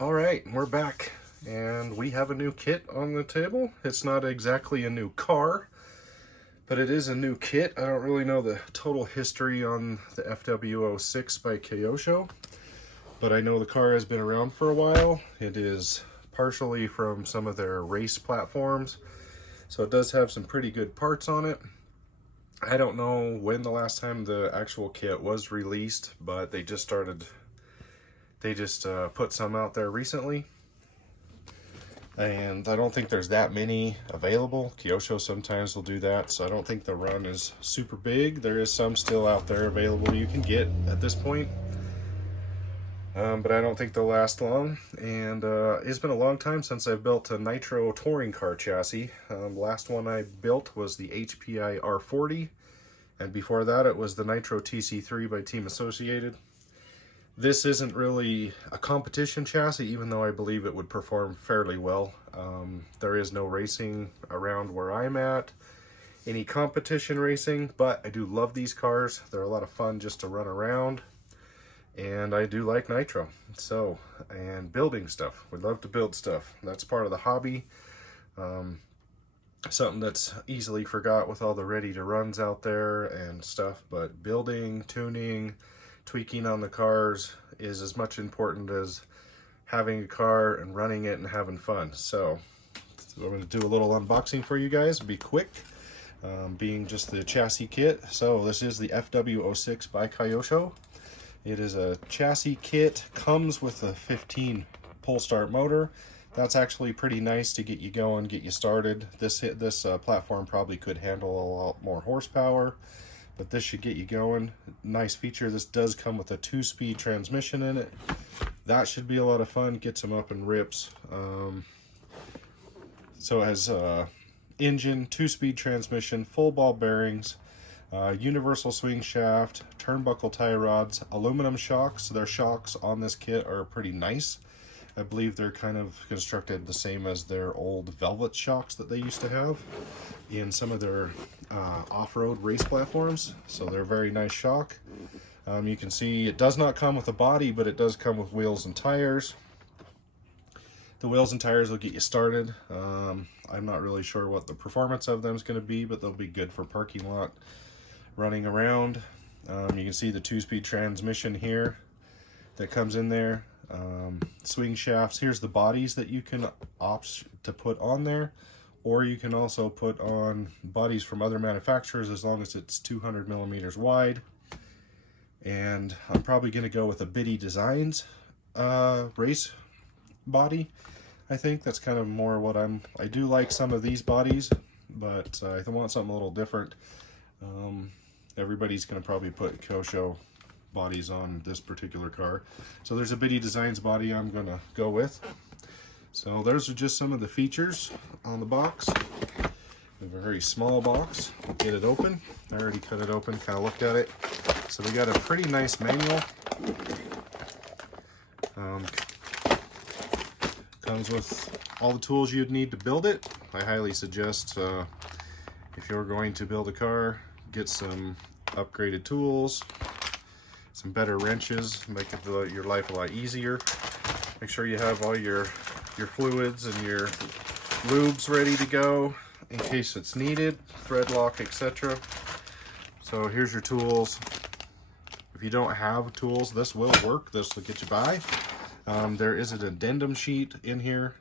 All right, we're back and we have a new kit on the table. It's not exactly a new car, but it is a new kit. I don't really know the total history on the FW-06 by Kyosho, but I know the car has been around for a while. It is partially from some of their race platforms, so it does have some pretty good parts on it. I don't know when the last time the actual kit was released, but they just put some out there recently, and I don't think there's that many available. Kyosho sometimes will do that, so I don't think the run is super big. There is some still out there available you can get at this point, but I don't think they'll last long. And it's been a long time since I've built a Nitro touring car chassis. The last one I built was the HPI R40, and before that it was the Nitro TC3 by Team Associated. This isn't really a competition chassis, even though I believe it would perform fairly well. There is no racing around where I'm at, any competition racing, but I do love these cars. They're a lot of fun just to run around, and I do like Nitro. So, and building stuff. We love to build stuff. That's part of the hobby. Something that's easily forgot with all the ready-to-runs out there and stuff, but building, tuning, tweaking on the cars is as much important as having a car and running it and having fun. So I'm going to do a little unboxing for you guys. It'll be quick, being just the chassis kit. So this is the FW-06 by Kyosho. It is a chassis kit, comes with a 15 pull start motor. That's actually pretty nice to get you going, get you started. This platform probably could handle a lot more horsepower, but this should get you going. Nice feature, this does come with a 2-speed transmission in it. That should be a lot of fun, gets them up in rips. So it has engine, 2-speed transmission, full ball bearings, universal swing shaft, turnbuckle tie rods, aluminum shocks. Their shocks on this kit are pretty nice. I believe they're kind of constructed the same as their old velvet shocks that they used to have in some of their off-road race platforms. So they're a very nice shock. You can see it does not come with a body, but it does come with wheels and tires. The wheels and tires will get you started. I'm not really sure what the performance of them is going to be, but they'll be good for parking lot running around. You can see the 2-speed transmission here that comes in there. Swing shafts. Here's the bodies that you can opt to put on there, or you can also put on bodies from other manufacturers as long as it's 200 millimeters wide. And I'm probably going to go with a Biddy Designs race body. I think that's kind of more what I do like some of these bodies, but I want something a little different. Everybody's going to probably put Kyosho bodies on this particular car, so there's a Biddy Designs body I'm gonna go with. So those are just some of the features on the box. We have a very small box. We'll get it open. I already cut it open, kind of looked at it. So we got a pretty nice manual. Comes with all the tools you'd need to build it. I highly suggest if you're going to build a car, get some upgraded tools, some better wrenches, make your life a lot easier. Make sure you have all your fluids and your lubes ready to go in case it's needed, thread lock, etc. So here's your tools. If you don't have tools, this will work. This will get you by. There is an addendum sheet in here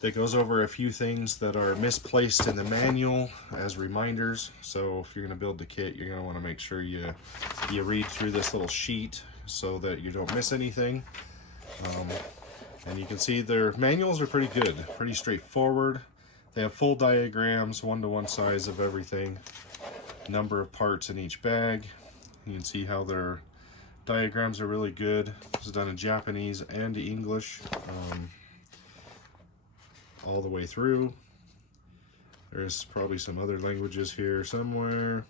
that goes over a few things that are misplaced in the manual as reminders. So if you're going to build the kit, you're going to want to make sure you read through this little sheet so that you don't miss anything. And you can see their manuals are pretty good, pretty straightforward. They have full diagrams, 1-to-1 size of everything, number of parts in each bag. You can see how their diagrams are really good. This is done in Japanese and English. All the way through. There's probably some other languages here somewhere.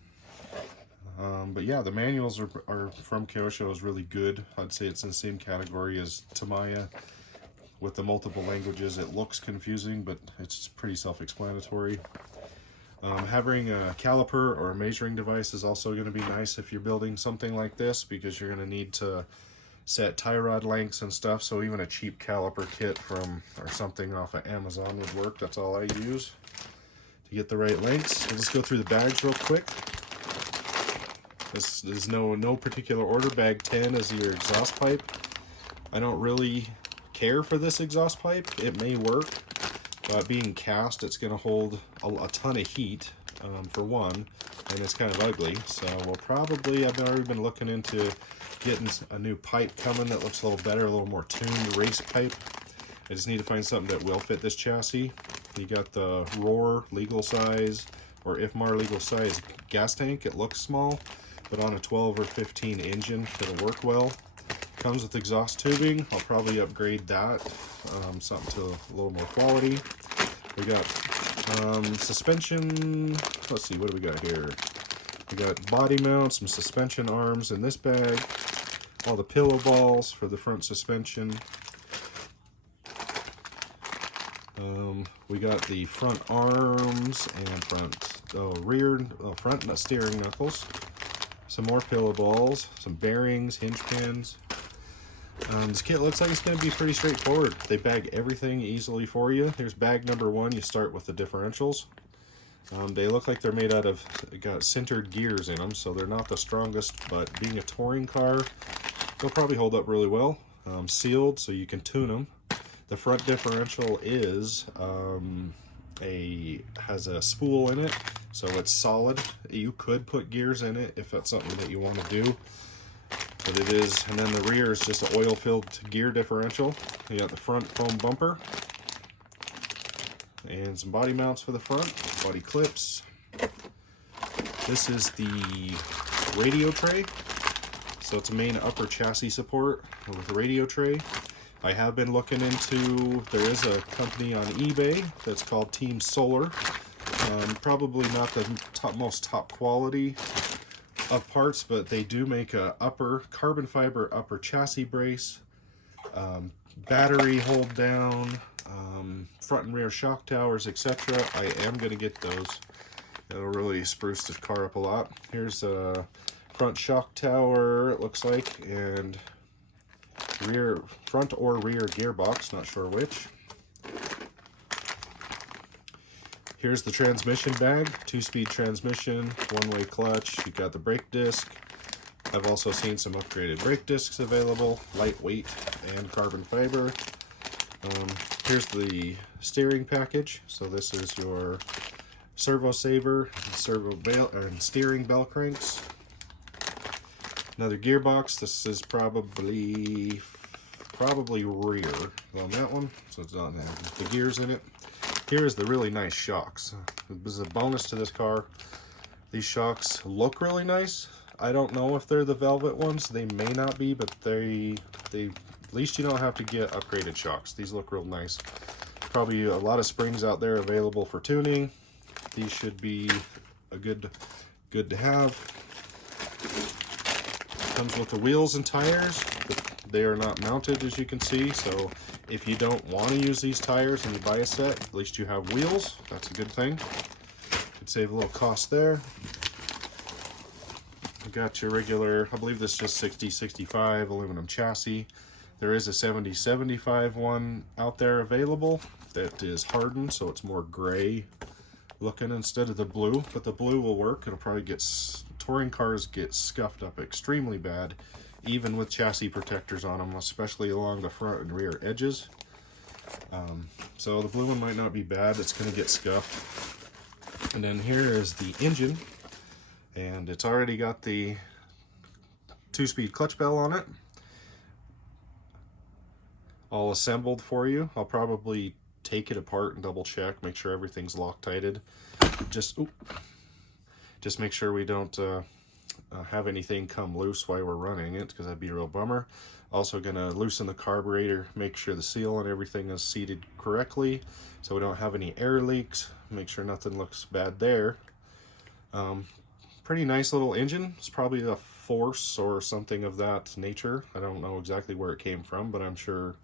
But yeah, the manuals are from Kyosho is really good. I'd say it's in the same category as Tamiya. With the multiple languages, it looks confusing, but it's pretty self-explanatory. Having a caliper or a measuring device is also going to be nice if you're building something like this, because you're going to need to set tie rod lengths and stuff, so even a cheap caliper kit from or something off of Amazon would work. That's all I use to get the right lengths. I'll just go through the bags real quick. This is no particular order. Bag 10 is your exhaust pipe. I don't really care for this exhaust pipe. It may work, but being cast, it's going to hold a ton of heat, for one, and it's kind of ugly. So we'll probably, I've already been looking into getting a new pipe coming that looks a little better, a little more tuned race pipe. I just need to find something that will fit this chassis. You got the Roar legal size, or IFMAR legal size gas tank. It looks small, but on a 12 or 15 engine, it'll work well. Comes with exhaust tubing. I'll probably upgrade that, something to a little more quality. We got suspension. Let's see, what do we got here? We got body mounts, some suspension arms in this bag, all the pillow balls for the front suspension. We got the front arms and front steering knuckles. Some more pillow balls, some bearings, hinge pins. This kit looks like it's going to be pretty straightforward. They bag everything easily for you. Here's bag number 1. You start with the differentials. They look like they're made out of, got sintered gears in them, so they're not the strongest, but being a touring car, they'll probably hold up really well. Sealed, so you can tune them. The front differential is has a spool in it, so it's solid. You could put gears in it if that's something that you want to do, but it is. And then the rear is just an oil-filled gear differential. You got the front foam bumper and some body mounts for the front, body clips. This is the radio tray, so it's a main upper chassis support with a radio tray. I have been looking into, there is a company on eBay that's called Team Solar. Probably not the most top quality of parts, but they do make a carbon fiber upper chassis brace, battery hold down, front and rear shock towers, etc. I am going to get those. It'll really spruce the car up a lot. Here's a front shock tower, it looks like, and front or rear gearbox, not sure which. Here's the transmission bag, 2-speed transmission, 1-way clutch. You got the brake disc. I've also seen some upgraded brake discs available, lightweight and carbon fiber. Here's the steering package. So this is your servo saver, servo bell, and steering bell cranks. Another gearbox. This is probably rear on that one, so it's not have the gears in it. Here is the really nice shocks. This is a bonus to this car. These shocks look really nice. I don't know if they're the velvet ones. They may not be, but they at least you don't have to get upgraded shocks. These look real nice. Probably a lot of springs out there available for tuning. These should be a good to have. Comes with the wheels and tires. They are not mounted, as you can see, so if you don't want to use these tires and you buy a set, at least you have wheels. That's a good thing. Could save a little cost there. You got your regular, I believe this is just 60-65 aluminum chassis. There is a 70-75 one out there available that is hardened, so it's more gray looking instead of the blue, but the blue will work. It'll probably touring cars get scuffed up extremely bad, even with chassis protectors on them, especially along the front and rear edges. So the blue one might not be bad. It's going to get scuffed. And then here is the engine, and it's already got the 2-speed clutch bell on it, all assembled for you. I'll probably take it apart and double check, make sure everything's Loctited. Just make sure we don't have anything come loose while we're running it, because that'd be a real bummer. Also gonna loosen the carburetor, make sure the seal and everything is seated correctly so we don't have any air leaks, make sure nothing looks bad there. Pretty nice little engine. It's probably a Force or something of that nature. I don't know exactly where it came from, but I'm sure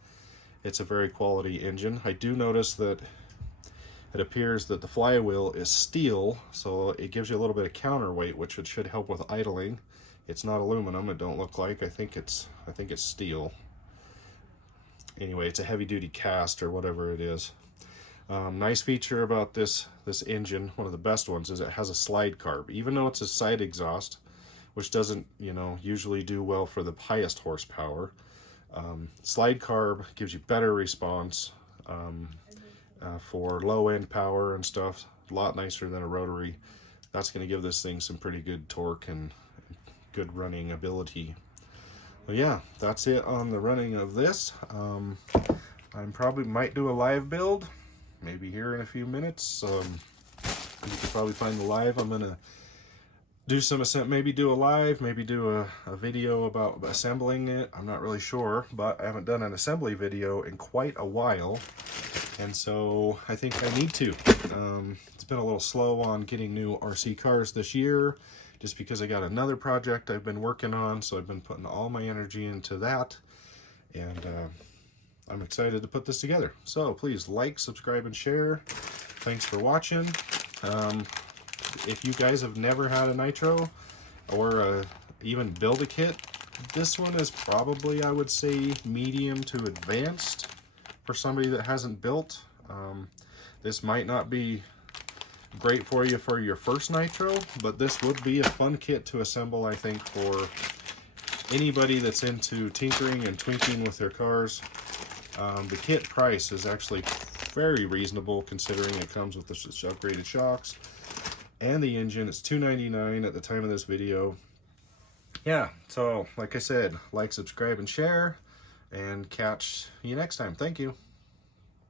it's a very quality engine. I do notice that it appears that the flywheel is steel, so it gives you a little bit of counterweight, which should help with idling It's not aluminum, it don't look like. I think it's steel. Anyway, it's a heavy duty cast or whatever it is. Nice feature about this engine, one of the best ones, is it has a slide carb. Even though it's a side exhaust, which doesn't, you know, usually do well for the highest horsepower, slide carb gives you better response for low end power and stuff. A lot nicer than a rotary. That's going to give this thing some pretty good torque and good running ability. But yeah, that's it on the running of this. I probably might do a live build, maybe here in a few minutes. You can probably find the live. I'm gonna do some maybe do a live, maybe do a video about assembling it. I'm not really sure, but I haven't done an assembly video in quite a while, and so I think I need to. It's been a little slow on getting new RC cars this year, just because I got another project I've been working on, so I've been putting all my energy into that, and I'm excited to put this together. So please like, subscribe, and share. Thanks for watching. If you guys have never had a Nitro or even build a kit, this one is probably, I would say, medium to advanced for somebody that hasn't built. This might not be great for you for your first Nitro, but this would be a fun kit to assemble, I think, for anybody that's into tinkering and twinking with their cars. The kit price is actually very reasonable considering it comes with the upgraded shocks and the engine. It's $2.99 at the time of this video. Yeah, so like I said, like, subscribe, and share, and catch you next time. Thank you.